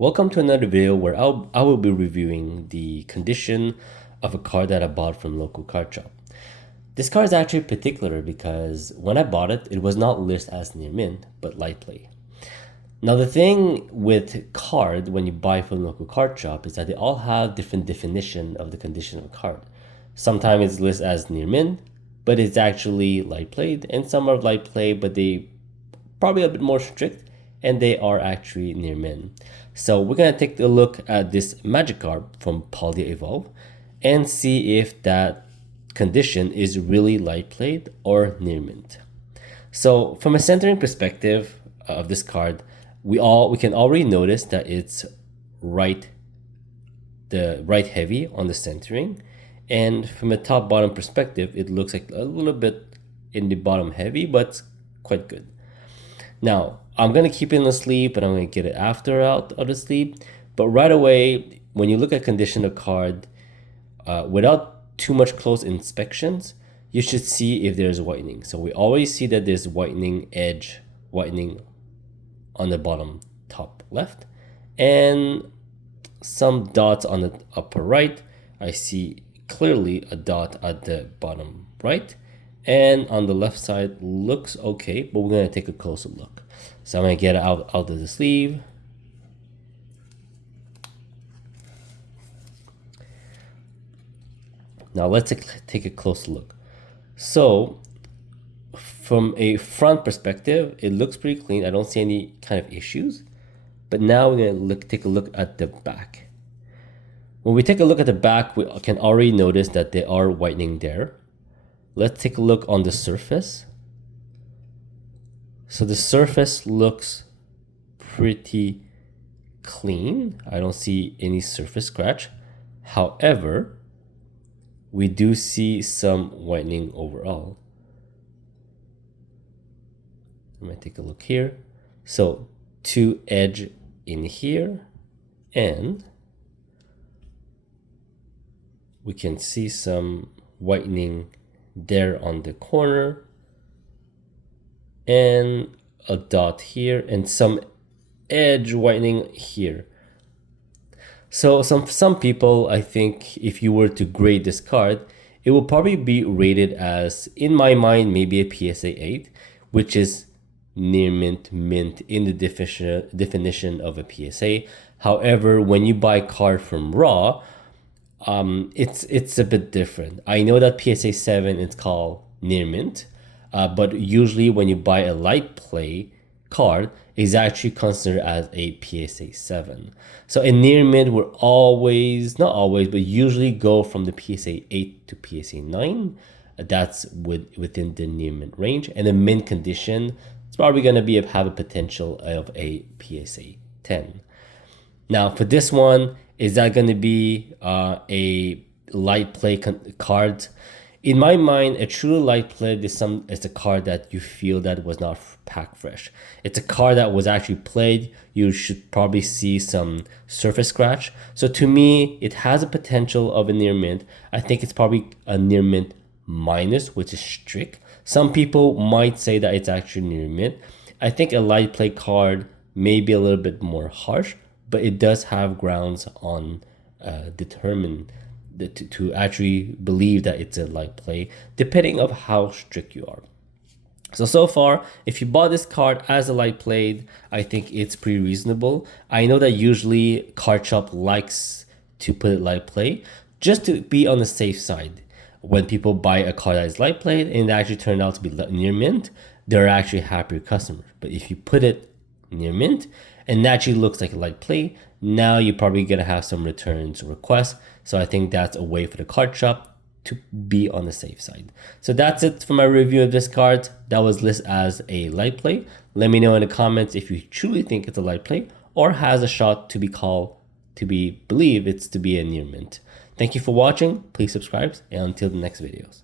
Welcome to another video where I will be reviewing the condition of a card that I bought from local card shop. This card is actually particular because when I bought it, it was not listed as near mint, but light play. Now the thing with card when you buy from local card shop is that they all have different definition of the condition of a card. Sometimes it's listed as near mint, but it's actually light played, and some are light play, but they probably a bit more strict, and they are actually near mint. So we're going to take a look at this Magikarp from Paldea But and see if that condition is really light played or near mint. So from a centering perspective of this card, we can already notice that it's right heavy on the centering, and from a top bottom perspective it looks like a little bit in the bottom heavy, but quite good. Now, I'm going to keep it in the sleeve, but I'm going to get it out of the sleeve. But right away, when you look at condition of card, without too much close inspections, you should see if there's whitening. So we always see that there's whitening on the bottom top left, and some dots on the upper right. I see clearly a dot at the bottom right. And on the left side looks okay, but we're going to take a closer look. So I'm going to get it out of the sleeve. Now let's take a closer look. So from a front perspective, it looks pretty clean. I don't see any kind of issues. But now we're going to take a look at the back. When we take a look at the back, we can already notice that there are whitening there. Let's take a look on the surface. So the surface looks pretty clean. I don't see any surface scratch. However, we do see some whitening overall. I'm going to take a look here. So two edge in here, and we can see some whitening there on the corner, and a dot here, and some edge whitening here. So some people, I think if you were to grade this card, it will probably be rated as, in my mind, maybe a PSA 8, which is near mint in the definition of a PSA. However, when you buy a card from Raw, it's a bit different. I know that PSA 7 is called near mint, but usually when you buy a light play card, it's actually considered as a PSA 7. So in near mint, we're always, not always, but usually go from the PSA 8 to PSA 9. That's within the near mint range, and the mint condition, it's probably going to have a potential of a PSA 10. Now for this one, is that going to be a light play card? In my mind, a true light play is a card that you feel that was not pack fresh. It's a card that was actually played. You should probably see some surface scratch. So to me, it has a potential of a near mint. I think it's probably a near mint minus, which is strict. Some people might say that it's actually near mint. I think a light play card may be a little bit more harsh, but it does have grounds on to actually believe that it's a light play, depending of how strict you are. So far, if you bought this card as a light played, I think it's pretty reasonable. I know that usually card shop likes to put it light play just to be on the safe side. When people buy a card that is light played and it actually turned out to be near mint, they're actually happier customers. But if you put it near mint and naturally looks like a light play, now you're probably gonna have some returns requests. So I think that's a way for the card shop to be on the safe side. So that's it for my review of this card that was listed as a light play. Let me know in the comments if you truly think it's a light play or has a shot to believe it's to be a near mint. Thank you for watching. Please subscribe, and until the next videos.